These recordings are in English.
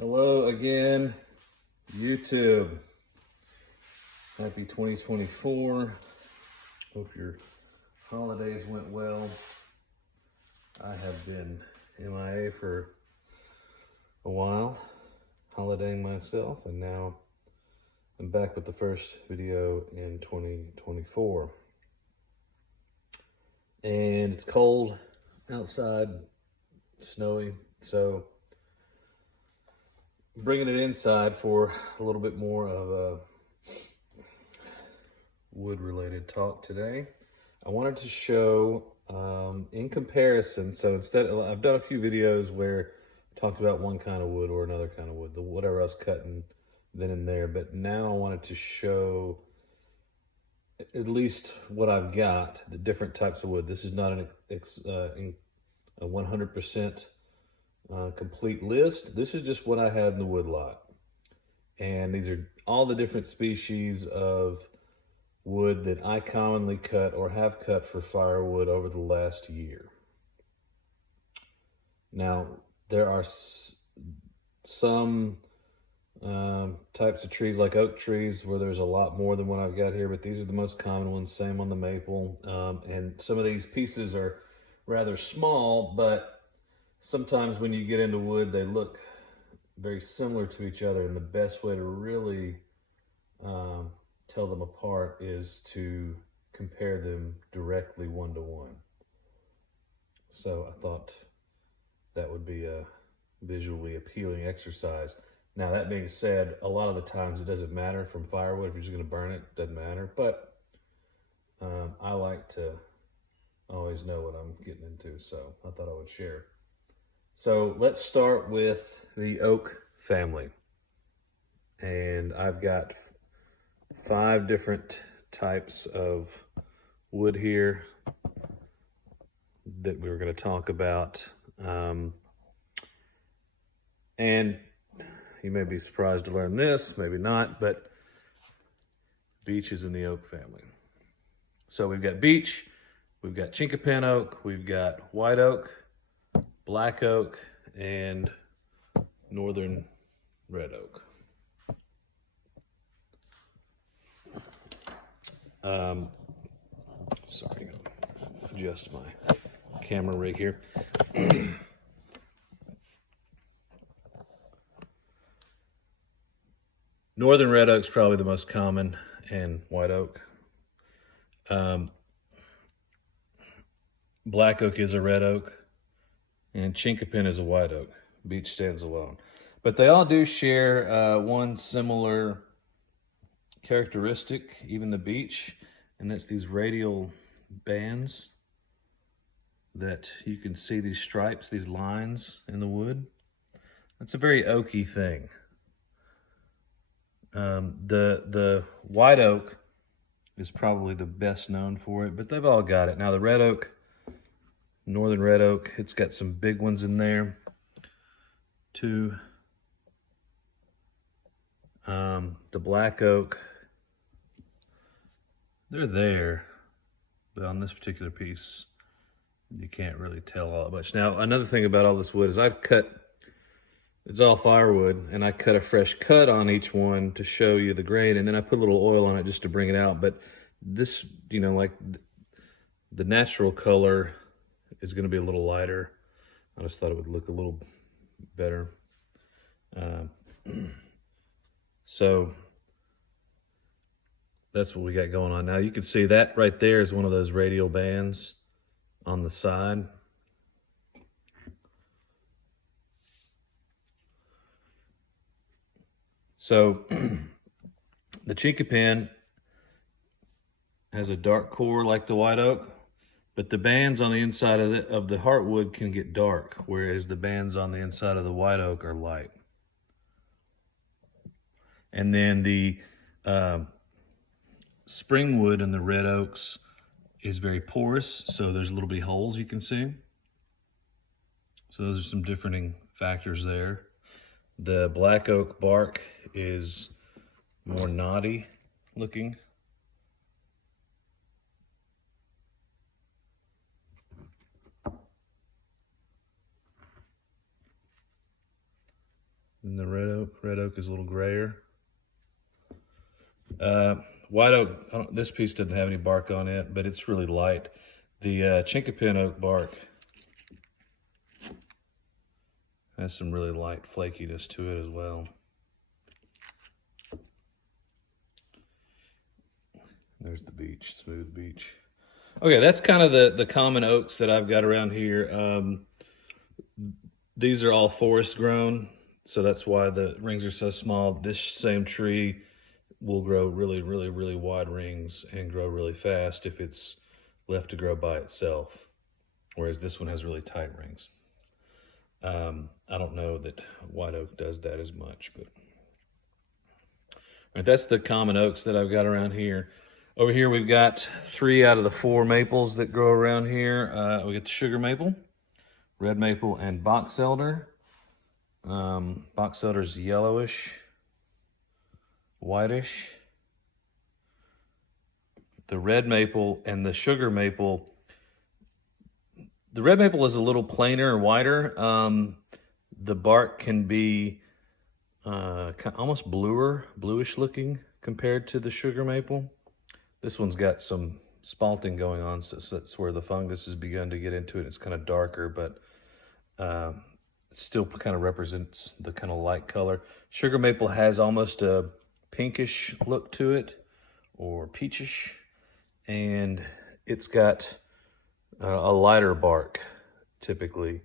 Hello again, YouTube. Happy 2024. Hope your holidays went well. I have been MIA for a while, holidaying myself, and now I'm back with the first video in 2024. And it's cold outside, snowy, so bringing it inside for a little bit more of a wood-related talk today. I wanted to show in comparison, so I've done a few videos where I talked about one kind of wood or another kind of wood, whatever I was cutting then and there, but now I wanted to show at least what I've got, the different types of wood. This is not a 100% complete list. This is just what I had in the wood lot. And these are all the different species of wood that I commonly cut or have cut for firewood over the last year. Now, there are some types of trees like oak trees where there's a lot more than what I've got here, but these are the most common ones, same on the maple. And some of these pieces are rather small, but sometimes when you get into wood, they look very similar to each other, and the best way to really tell them apart is to compare them directly one-to-one. So I thought that would be a visually appealing exercise. Now, that being said, a lot of the times it doesn't matter from firewood. If you're just going to burn it, it doesn't matter. But I like to always know what I'm getting into, so I thought I would share. So let's start with the oak family. And I've got 5 different types of wood here that we were going to talk about. And you may be surprised to learn this, maybe not, but beech is in the oak family. So we've got beech, we've got chinkapin oak, we've got white oak, black oak, and northern red oak. Sorry, I'll adjust my camera rig here. Northern red oak's probably the most common, and white oak. Black oak is a red oak, and chinkapin is a white oak. Beech stands alone. But they all do share one similar characteristic, even the beech, and that's these radial bands that you can see, these stripes, these lines in the wood. That's a very oaky thing. The white oak is probably the best known for it, but they've all got it. Now the red oak, northern red oak, it's got some big ones in there too. The black oak, they're there, but on this particular piece, you can't really tell all that much. Now, another thing about all this wood is it's all firewood, and I cut a fresh cut on each one to show you the grain, and then I put a little oil on it just to bring it out. But this, like the natural color is going to be a little lighter. I just thought it would look a little better. So that's what we got going on. Now you can see that right there is one of those radial bands on the side. So the chinkapin has a dark core like the white oak, but the bands on the inside of the heartwood can get dark, whereas the bands on the inside of the white oak are light. And then the spring wood in the red oaks is very porous, so there's a little bit of holes you can see. So those are some differing factors there. The black oak bark is more knotty looking. And the oak is a little grayer. White oak, this piece doesn't have any bark on it, but it's really light. The chinkapin oak bark has some really light flakiness to it as well. There's the beech, smooth beech. Okay, that's kind of the common oaks that I've got around here. These are all forest grown, so that's why the rings are so small. This same tree will grow really, really, really wide rings and grow really fast if it's left to grow by itself, whereas this one has really tight rings. I don't know that white oak does that as much, but all right, that's the common oaks that I've got around here. Over here we've got 3 out of the 4 maples that grow around here. We got the sugar maple, red maple, and box elder. Box elder is yellowish, whitish. The red maple and the sugar maple, the red maple is a little plainer and whiter. The bark can be almost bluish looking compared to the sugar maple. This one's got some spalting going on, so that's where the fungus has begun to get into it. It's kind of darker, but it still kind of represents the kind of light color. Sugar maple has almost a pinkish look to it, or peachish, and it's got a lighter bark typically.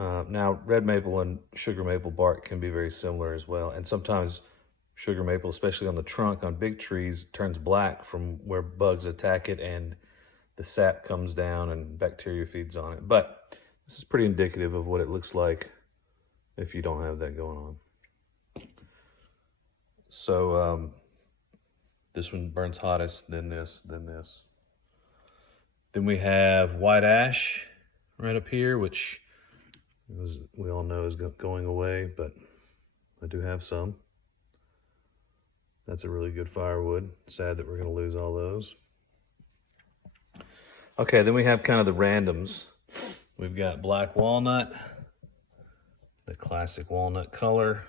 Now red maple and sugar maple bark can be very similar as well, and sometimes sugar maple, especially on the trunk on big trees, turns black from where bugs attack it and the sap comes down and bacteria feeds on it. But this is pretty indicative of what it looks like if you don't have that going on. So this one burns hottest, then this, then this. Then we have white ash right up here, which we all know is going away, but I do have some. That's a really good firewood. Sad that we're going to lose all those. Okay, then we have kind of the randoms. We've got black walnut, the classic walnut color.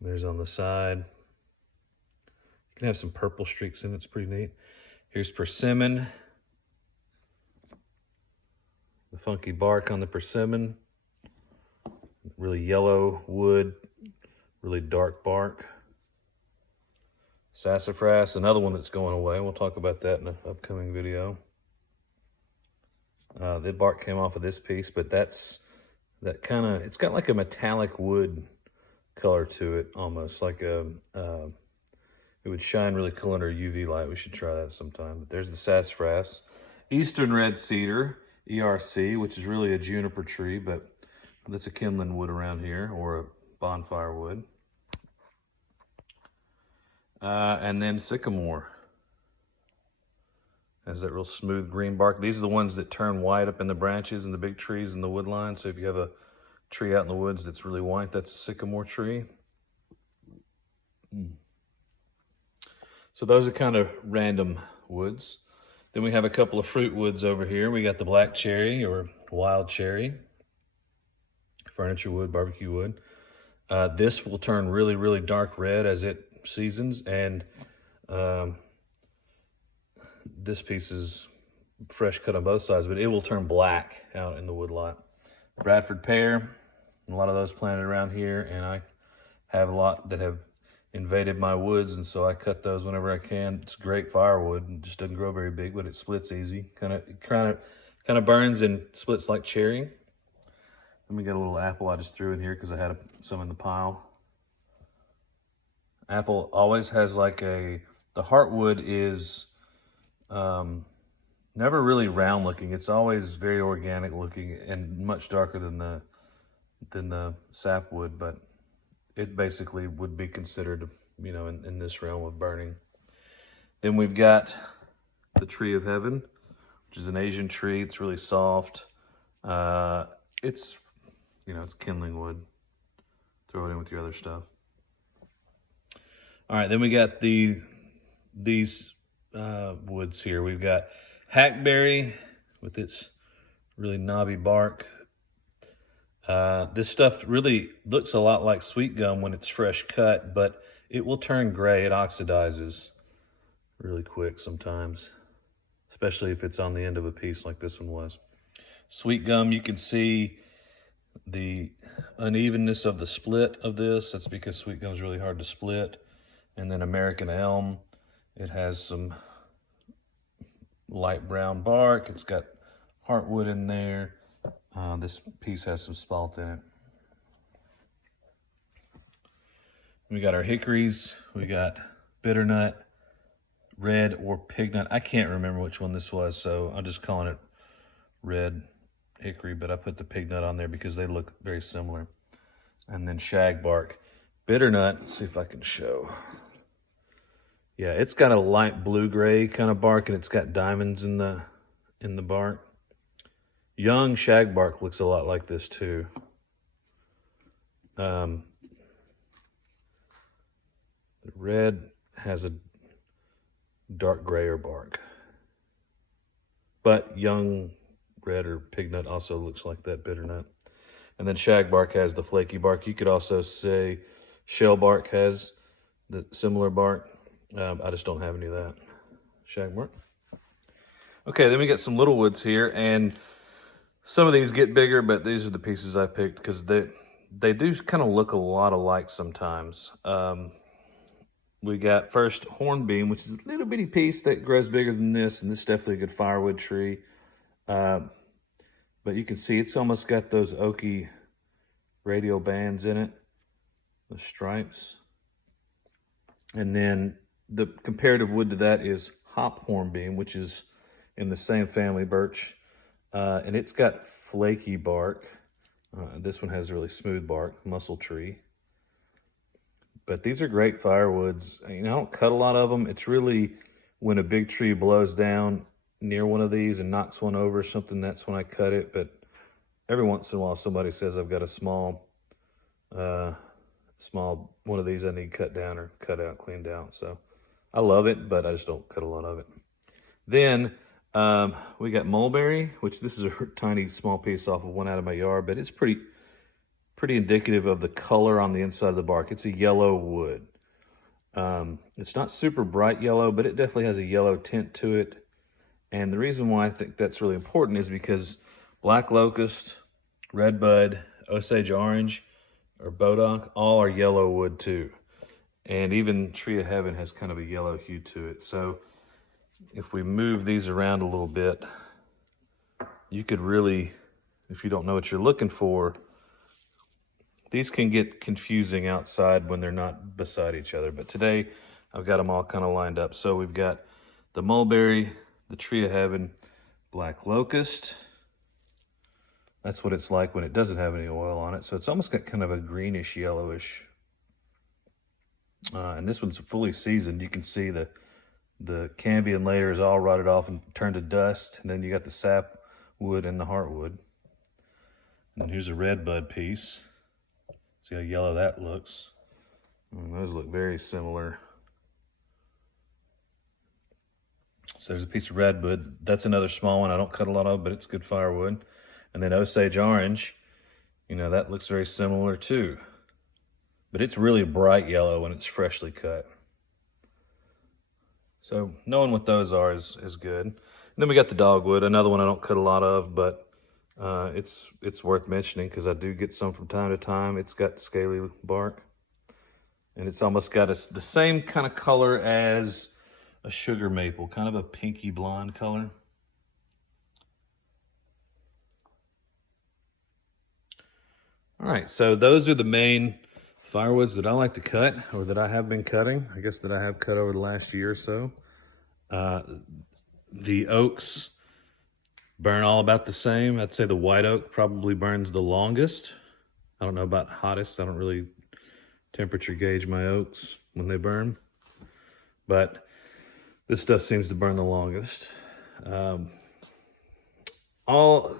There's on the side. You can have some purple streaks in it. It's pretty neat. Here's persimmon. The funky bark on the persimmon. Really yellow wood, really dark bark. Sassafras, another one that's going away. We'll talk about that in an upcoming video. The bark came off of this piece, but it's got like a metallic wood color to it, almost like it would shine really cool under UV light. We should try that sometime. But there's the sassafras. Eastern red cedar, ERC, which is really a juniper tree, but that's a kindling wood around here, or a bonfire wood. And then sycamore has that real smooth green bark. These are the ones that turn white up in the branches and the big trees in the wood line. So if you have a tree out in the woods that's really white, that's a sycamore tree. So those are kind of random woods. Then we have a couple of fruit woods over here. We got the black cherry or wild cherry, furniture wood, barbecue wood. This will turn really, really dark red as it seasons, and this piece is fresh cut on both sides, but it will turn black out in the wood lot. Bradford pear, a lot of those planted around here, and I have a lot that have invaded my woods, and so I cut those whenever I can. It's great firewood. It just doesn't grow very big, but it splits easy. Kind of burns and splits like cherry. Let me get a little apple I just threw in here because I had some in the pile. Apple always has like the heartwood is never really round looking. It's always very organic looking and much darker than the sapwood, but it basically would be considered, in this realm of burning. Then we've got the tree of heaven, which is an Asian tree. It's really soft. It's kindling wood. Throw it in with your other stuff. All right, then we got these woods here. We've got hackberry with its really knobby bark. This stuff really looks a lot like sweet gum when it's fresh cut, but it will turn gray. It oxidizes really quick sometimes, especially if it's on the end of a piece like this one was. Sweet gum, you can see the unevenness of the split of this. That's because sweet gum is really hard to split. And then American elm, it has some light brown bark. It's got heartwood in there. This piece has some spalt in it. We got our hickories. We got bitternut, red, or pignut. I can't remember which one this was, so I'm just calling it red hickory, but I put the pignut on there because they look very similar. And then shagbark. Bitternut, let's see if I can show. Yeah, it's got a light blue-gray kind of bark, and it's got diamonds in the bark. Young shagbark looks a lot like this too. The red has a dark grayer bark, but young red or pignut also looks like that bitternut. And then shagbark has the flaky bark. You could also say shellbark has the similar bark. I just don't have any of that. Shagbark. Okay, then we got some little woods here, and some of these get bigger, but these are the pieces I picked because they do kind of look a lot alike sometimes. We got first hornbeam, which is a little bitty piece that grows bigger than this, and this is definitely a good firewood tree. But you can see it's almost got those oaky radial bands in it, the stripes. And then the comparative wood to that is hop hornbeam, which is in the same family, birch. And it's got flaky bark. This one has really smooth bark, muscle tree. But these are great firewoods. I don't cut a lot of them. It's really when a big tree blows down near one of these and knocks one over or something, that's when I cut it. But every once in a while, somebody says I've got a small one of these I need cut down or cut out, cleaned out. So I love it, but I just don't cut a lot of it. Then we got mulberry, which this is a tiny small piece off of one out of my yard, but it's pretty indicative of the color on the inside of the bark. It's a yellow wood. It's not super bright yellow, but it definitely has a yellow tint to it. And the reason why I think that's really important is because black locust, redbud, Osage orange, or bodock, all are yellow wood too. And even tree of heaven has kind of a yellow hue to it. So if we move these around a little bit, you could really, if you don't know what you're looking for, these can get confusing outside when they're not beside each other. But today, I've got them all kind of lined up. So we've got the mulberry, the tree of heaven, black locust. That's what it's like when it doesn't have any oil on it. So it's almost got kind of a greenish, yellowish. And this one's fully seasoned. You can see the cambium layer is all rotted off and turned to dust. And then you got the sap wood and the heartwood. And here's a redbud piece. See how yellow that looks. And those look very similar. So there's a piece of redwood. That's another small one. I don't cut a lot of, but it's good firewood. And then Osage orange, that looks very similar too. But it's really bright yellow when it's freshly cut. So knowing what those are is good. And then we got the dogwood, another one I don't cut a lot of, but it's worth mentioning because I do get some from time to time. It's got scaly bark. And it's almost got the same kind of color as a sugar maple, kind of a pinky blonde color. All right, so those are the main firewoods that I like to cut, or that I have been cutting. I guess that I have cut over the last year or so. The oaks burn all about the same. I'd say the white oak probably burns the longest. I don't know about hottest. I don't really temperature gauge my oaks when they burn. But this stuff seems to burn the longest. All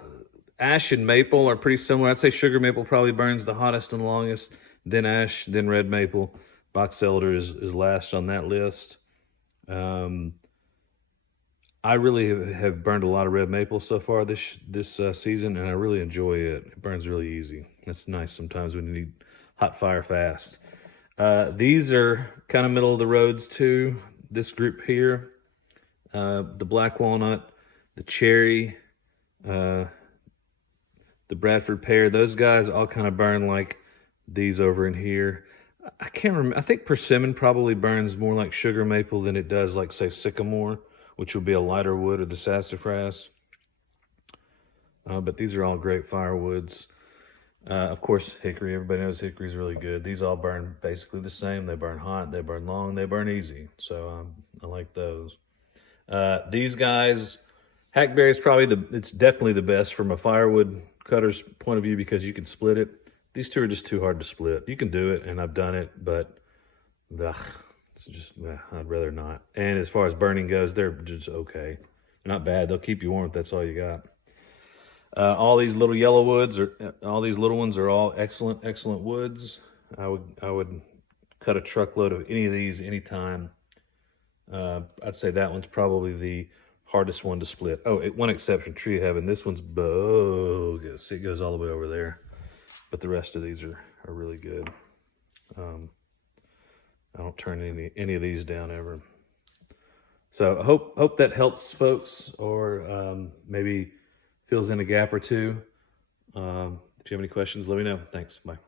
ash and maple are pretty similar. I'd say sugar maple probably burns the hottest and longest, then ash, then red maple. Box elder is last on that list. I really have burned a lot of red maple so far this season, and I really enjoy it. It burns really easy. It's nice sometimes when you need hot fire fast. These are kind of middle of the roads too. This group here, the black walnut, the cherry, the Bradford pear, those guys all kind of burn like these over in here. I can't remember. I think persimmon probably burns more like sugar maple than it does like, say, sycamore, which would be a lighter wood, or the sassafras. But these are all great firewoods. Of course, hickory. Everybody knows hickory's really good. These all burn basically the same. They burn hot, they burn long, they burn easy. So I like those. These guys, hackberry is probably it's definitely the best from a firewood cutter's point of view because you can split it. These two are just too hard to split. You can do it, and I've done it, but it's just, I'd rather not. And as far as burning goes, they're just okay. They're not bad. They'll keep you warm if that's all you got. All these little yellow woods, all these little ones are all excellent woods. I would cut a truckload of any of these anytime. I'd say that one's probably the hardest one to split. Oh, one exception, tree of heaven. This one's bogus. It goes all the way over there. But the rest of these are really good. I don't turn any of these down ever. So I hope that helps folks, or maybe fills in a gap or two. If you have any questions, let me know. Thanks. Bye.